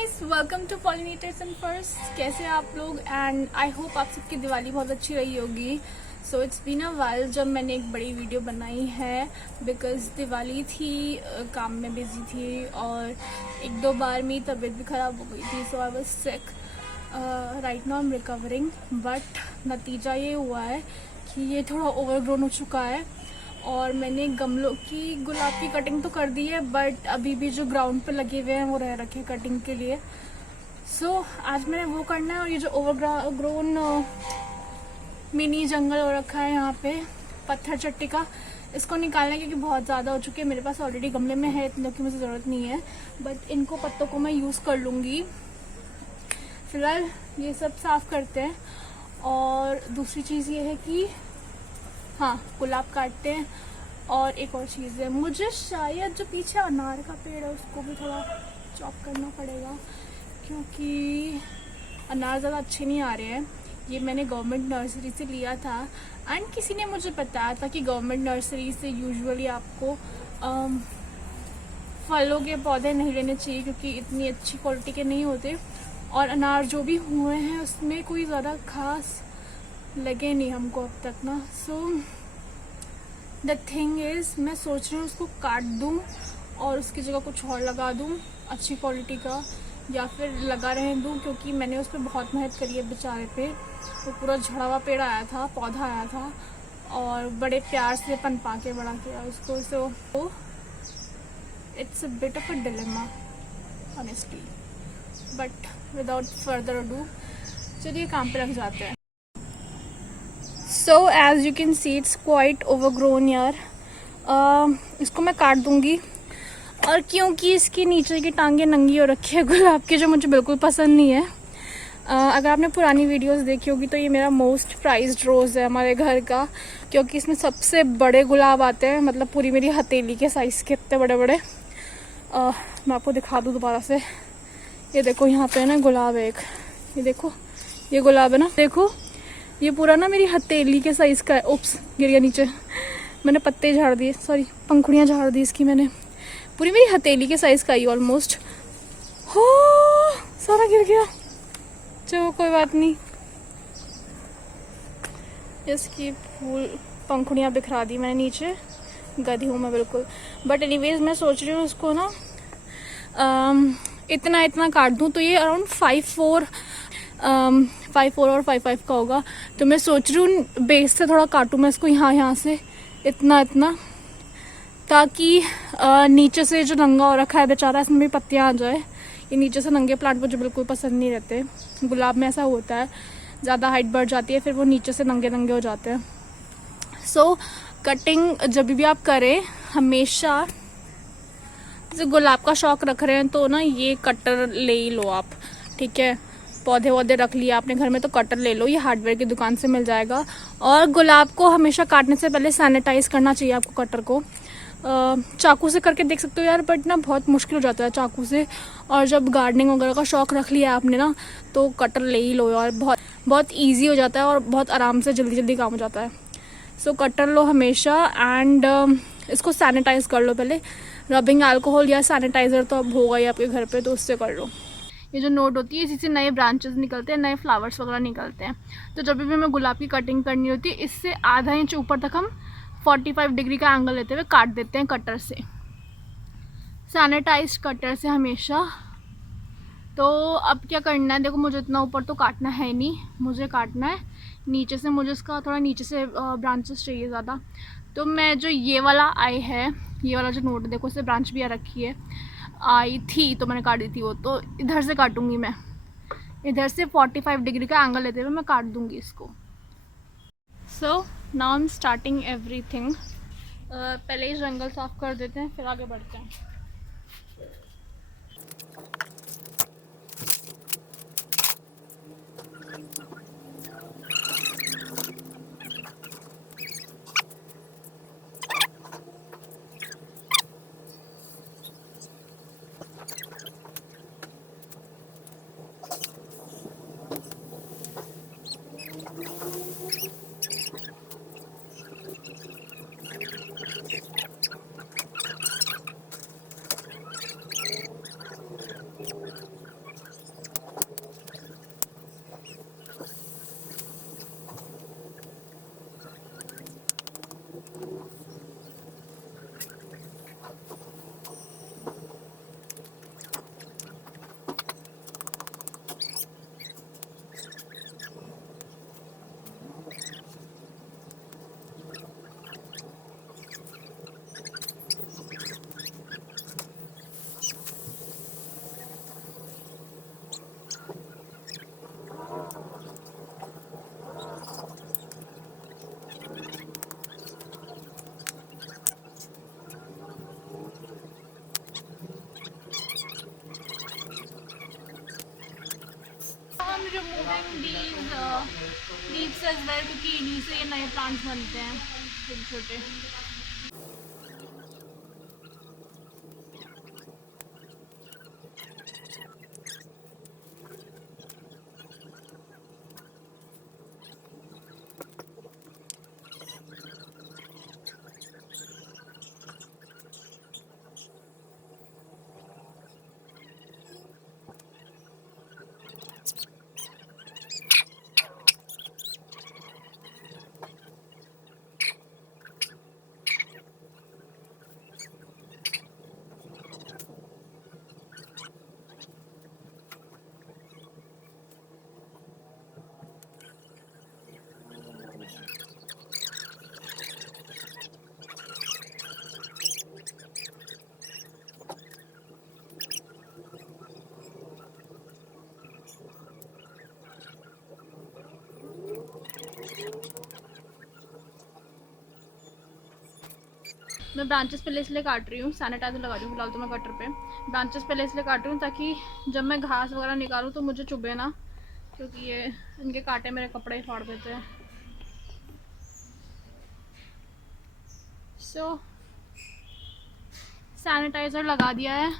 Guys, welcome to pollinators and first. कैसे हैं आप लोग? एंड आई होप आप सबकी दिवाली बहुत अच्छी रही होगी। So it's been a while जब मैंने एक बड़ी वीडियो बनाई है, बिकॉज दिवाली थी, काम में बिजी थी और एक दो बार मेरी तबीयत भी ख़राब हो गई थी। So I was sick. Right now I am recovering, but नतीजा ये हुआ है कि ये थोड़ा ओवरग्रोन हो चुका है और मैंने गमलों की गुलाब की कटिंग तो कर दी है, बट अभी भी जो ग्राउंड पे लगे हुए हैं वो रह रखे कटिंग के लिए। सो आज मैंने वो करना है। और ये जो ओवरग्रोन मिनी जंगल हो रखा है यहाँ पे पत्थर चट्टी का, इसको निकालना है क्योंकि बहुत ज़्यादा हो चुके हैं। मेरे पास ऑलरेडी गमले में है, इतने की मुझे ज़रूरत नहीं है, बट इनको पत्तों को मैं यूज़ कर लूँगी। फिलहाल ये सब साफ़ करते हैं। और दूसरी चीज़ ये है कि हाँ, गुलाब काटते हैं। और एक और चीज़ है, मुझे शायद जो पीछे अनार का पेड़ है उसको भी थोड़ा चॉप करना पड़ेगा, क्योंकि अनार ज़्यादा अच्छे नहीं आ रहे हैं। ये मैंने गवर्नमेंट नर्सरी से लिया था एंड किसी ने मुझे बताया था कि गवर्नमेंट नर्सरी से यूजुअली आपको फलों के पौधे नहीं लेने चाहिए क्योंकि इतनी अच्छी क्वालिटी के नहीं होते, और अनार जो भी हुए हैं उसमें कोई ज़्यादा खास लगे नहीं हमको अब तक ना। सो द थिंग इज़, मैं सोच रही हूँ उसको काट दूँ और उसकी जगह कुछ और लगा दूँ अच्छी क्वालिटी का, या फिर लगा रहने दूँ, क्योंकि मैंने उस पर बहुत मेहनत करी है बेचारे पे। वो पूरा झड़ा हुआ पेड़ आया था, पौधा आया था, और बड़े प्यार से पनपा के बड़ा किया उसको। So it's a bit of a dilemma honestly, but without further ado चलिए काम पे लग जाते हैं। So as you can see it's quite overgrown यार। इसको मैं काट दूंगी, और क्योंकि इसकी नीचे की टांगे नंगी हो रखी है गुलाब की, जो मुझे बिल्कुल पसंद नहीं है। अगर आपने पुरानी वीडियोस देखी होगी तो ये मेरा मोस्ट प्राइज्ड रोज़ है हमारे घर का, क्योंकि इसमें सबसे बड़े गुलाब आते हैं, मतलब पूरी मेरी हथेली के साइज़ के इतने बड़े बड़े। मैं आपको दिखा दूँ दोबारा से। ये देखो यहाँ पे ना गुलाब है एक, ये देखो ये गुलाब है ना, देखो ये पूरा ना मेरी हथेली के साइज़ का है। उप्स, गिर गया नीचे, मैंने पत्ते झाड़ दिए, सॉरी पंखुड़ियाँ झाड़ दी इसकी मैंने। पूरी मेरी हथेली के साइज़ का ही ऑलमोस्ट। हो, सारा गिर गया, चलो कोई बात नहीं। इसकी फूल पंखुड़ियाँ बिखरा दी मैंने नीचे, गधी हूँ मैं बिल्कुल। बट एनीवेज मैं सोच रही हूँ इसको ना इतना इतना काट दूँ तो ये अराउंड 5'4" 5'4" और 5'5" का होगा। तो मैं सोच रही हूँ बेस से थोड़ा काटूँ मैं इसको, यहाँ से इतना इतना, ताकि नीचे से जो नंगा हो रखा है बेचारा, इसमें भी पत्तियाँ आ जाए। ये नीचे से नंगे प्लांट मुझे बिल्कुल पसंद नहीं रहते। गुलाब में ऐसा होता है, ज़्यादा हाइट बढ़ जाती है, फिर वो नीचे से नंगे नंगे हो जाते हैं। सो कटिंग जब भी आप करें, हमेशा जैसे गुलाब का शौक रख रहे हैं तो ना ये कटर ले ही लो आप, ठीक है। पौधे वौधे रख लिए आपने घर में तो कटर ले लो, ये हार्डवेयर की दुकान से मिल जाएगा। और गुलाब को हमेशा काटने से पहले सैनिटाइज करना चाहिए आपको कटर को। चाकू से करके देख सकते हो यार, बट ना बहुत मुश्किल हो जाता है चाकू से। और जब गार्डनिंग वगैरह का शौक रख लिया आपने ना, तो कटर ले ही लो यार, बहुत बहुत ईजी हो जाता है और बहुत आराम से जल्दी जल्दी काम हो जाता है। सो कटर लो हमेशा, एंड इसको सैनिटाइज कर लो पहले। रबिंग अल्कोहल या सैनिटाइज़र तो अब होगा ही आपके घर पे, तो उससे कर लो। ये जो नोट होती है इसी से नए ब्रांचेस निकलते हैं, नए फ्लावर्स वगैरह निकलते हैं। तो जब भी हमें गुलाब की कटिंग करनी होती है, इससे आधा इंच ऊपर तक हम 45 डिग्री का एंगल लेते हुए काट देते हैं कटर से, सैनिटाइज कटर से हमेशा। तो अब क्या करना है, देखो मुझे इतना ऊपर तो काटना है नहीं, मुझे काटना है नीचे से। मुझे इसका थोड़ा नीचे से ब्रांचेस चाहिए ज़्यादा। तो मैं जो ये वाला आई है, ये वाला जो नोट देखो, इससे ब्रांच भी आ रखी है, आई थी तो मैंने काट दी थी वो, तो इधर से काटूंगी मैं, इधर से 45 डिग्री का एंगल लेते हुए मैं काट दूंगी इसको। So now I am starting everything. पहले ही जंगल साफ कर देते हैं, फिर आगे बढ़ते हैं। लीव्स एज वेल, क्योंकि इन्हीं से ये नए प्लांट्स बनते हैं छोटे छोटे। मैं ब्रांचेस पहले इसलिए काट रही हूँ, सैनिटाइजर लगा रही हूँ फिलहाल तो मैं कटर पे। ब्रांचेस पहले इसलिए काट रही हूँ ताकि जब मैं घास वगैरह निकालूँ तो मुझे चुभे ना, क्योंकि ये इनके कांटे मेरे कपड़े ही फाड़ देते हैं। सो सैनिटाइज़र लगा दिया है,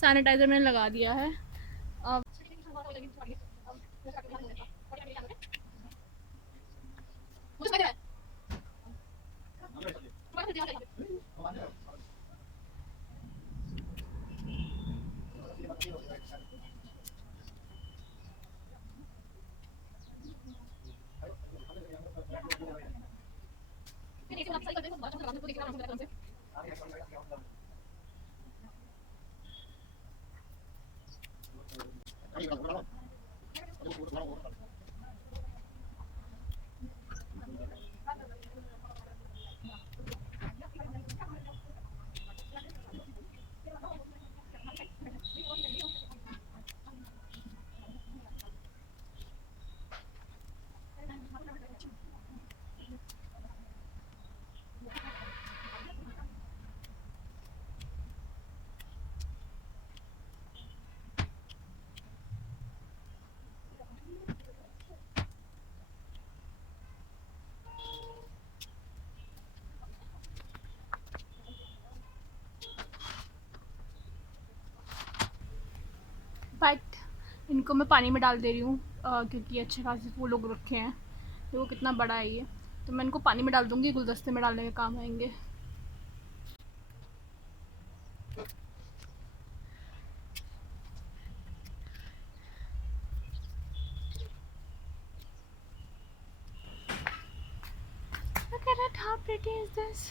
सैनिटाइज़र मैंने लगा दिया है। अब बट इनको मैं पानी में डाल दे रही हूँ क्योंकि अच्छे खासे फूल उग रखे हैं। देखो कितना बड़ा है ये, तो मैं इनको पानी में डाल दूँगी, गुलदस्ते में डालने के काम आएंगे। Look at it, how pretty is this?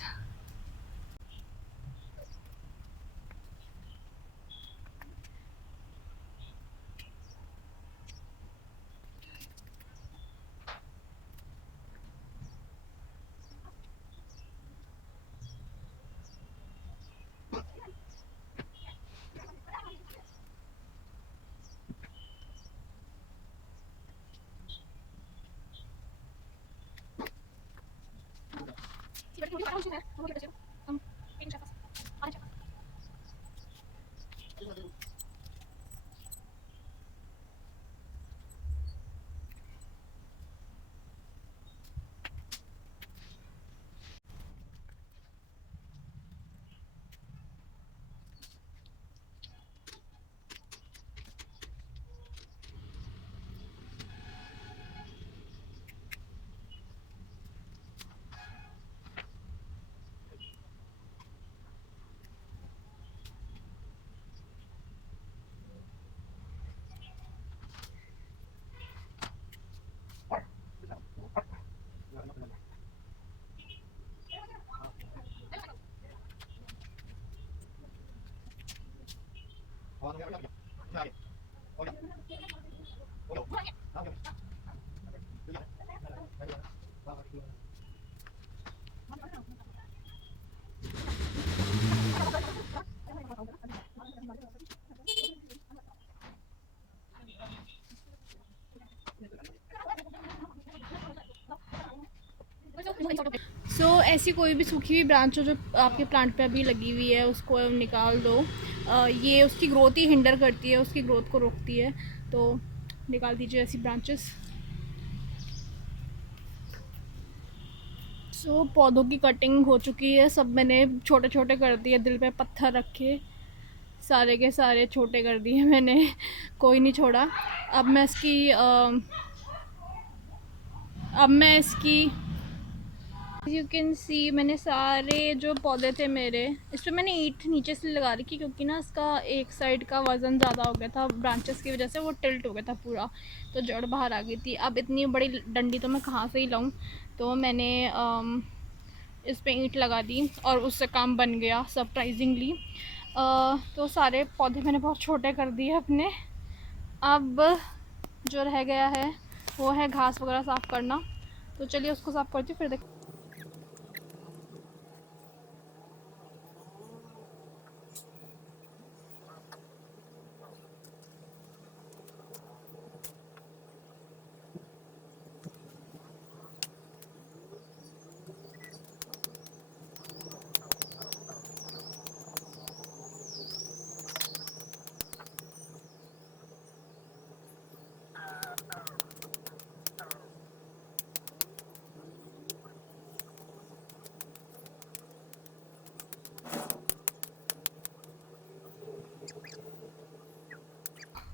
ऐसी कोई भी सूखी हुई ब्रांच हो जो आपके प्लांट पे अभी लगी हुई है उसको निकाल दो। ये उसकी ग्रोथ ही हिंडर करती है, उसकी ग्रोथ को रोकती है। तो निकाल दीजिए ऐसी ब्रांचेस। सो पौधों की कटिंग हो चुकी है, सब मैंने छोटे छोटे कर दिए, दिल पे पत्थर रखे, सारे के सारे छोटे कर दिए मैंने, कोई नहीं छोड़ा। अब मैं इसकी यू कैन सी मैंने सारे जो पौधे थे मेरे, इस पर मैंने ईंट नीचे से लगा रखी क्योंकि ना इसका एक साइड का वज़न ज़्यादा हो गया था, ब्रांचेस की वजह से वो टिल्ट हो गया था पूरा, तो जड़ बाहर आ गई थी। अब इतनी बड़ी डंडी तो मैं कहाँ से ही लाऊं, तो मैंने इस पे ईंट लगा दी और उससे काम बन गया सरप्राइजिंगली। तो सारे पौधे मैंने बहुत छोटे कर दिए अपने। अब जो रह गया है वो है घास वगैरह साफ़ करना, तो चलिए उसको साफ़ करती हूँ फिर देख।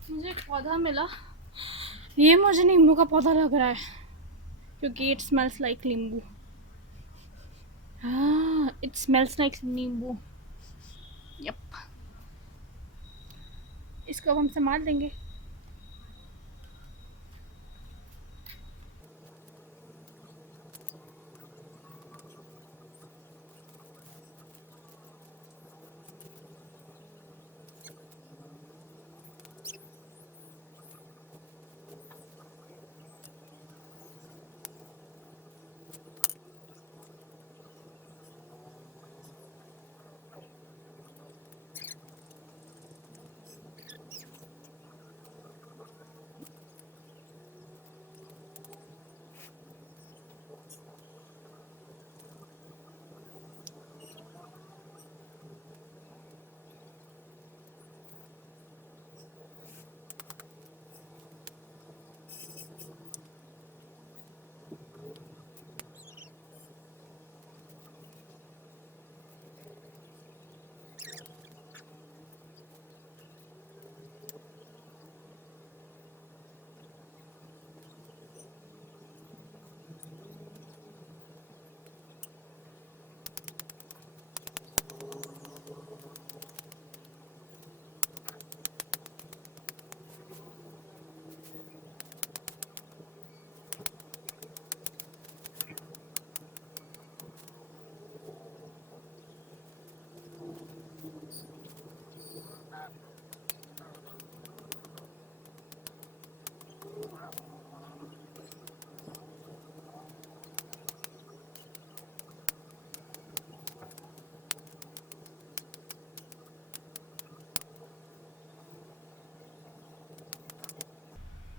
मुझे एक पौधा मिला, ये मुझे नींबू का पौधा लग रहा है क्योंकि इट स्मेल्स लाइक नींबू। हाँ, इट स्मेल्स लाइक नींबू। यप, इसको अब हम संभाल देंगे।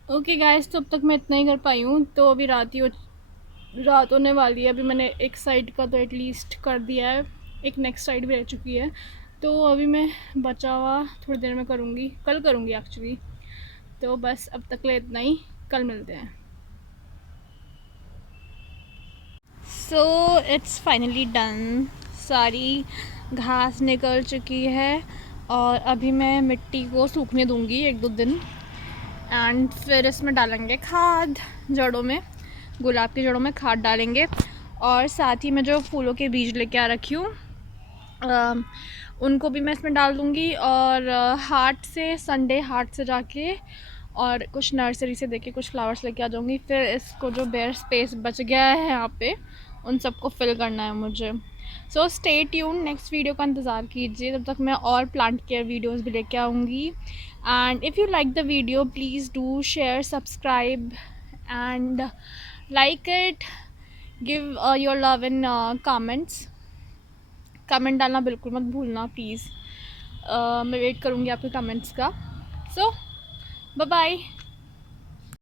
ओके गाइस, तो अब तक मैं इतना ही कर पाई हूँ, तो अभी रात होने वाली है। अभी मैंने एक साइड का तो एटलीस्ट कर दिया है, एक नेक्स्ट साइड भी रह चुकी है, तो अभी मैं बचा हुआ थोड़ी देर में करूँगी, कल करूँगी एक्चुअली। तो बस अब तक ले इतना ही, कल मिलते हैं। सो इट्स फाइनली डन, सारी घास निकल चुकी है और अभी मैं मिट्टी को सूखने दूँगी 1-2 दिन, एंड फिर इसमें डालेंगे खाद, जड़ों में, गुलाब की जड़ों में खाद डालेंगे। और साथ ही मैं जो फूलों के बीज लेके आ रखी हूँ उनको भी मैं इसमें डाल दूँगी। और संडे हाट से जाके और कुछ नर्सरी से देके कुछ फ्लावर्स लेके आ जाऊँगी। फिर इसको जो बेयर स्पेस बच गया है यहाँ पे, उन सबको फिल करना है मुझे। So stay tune, next video का इंतज़ार कीजिए, तब तक मैं और प्लांट केयर वीडियोस भी लेके आऊँगी। And if you like the video please do share, subscribe and like it, give your love in comments. Comment डालना बिल्कुल मत भूलना प्लीज़। मैं वेट करूँगी आपके कमेंट्स का। सो बाय बाय।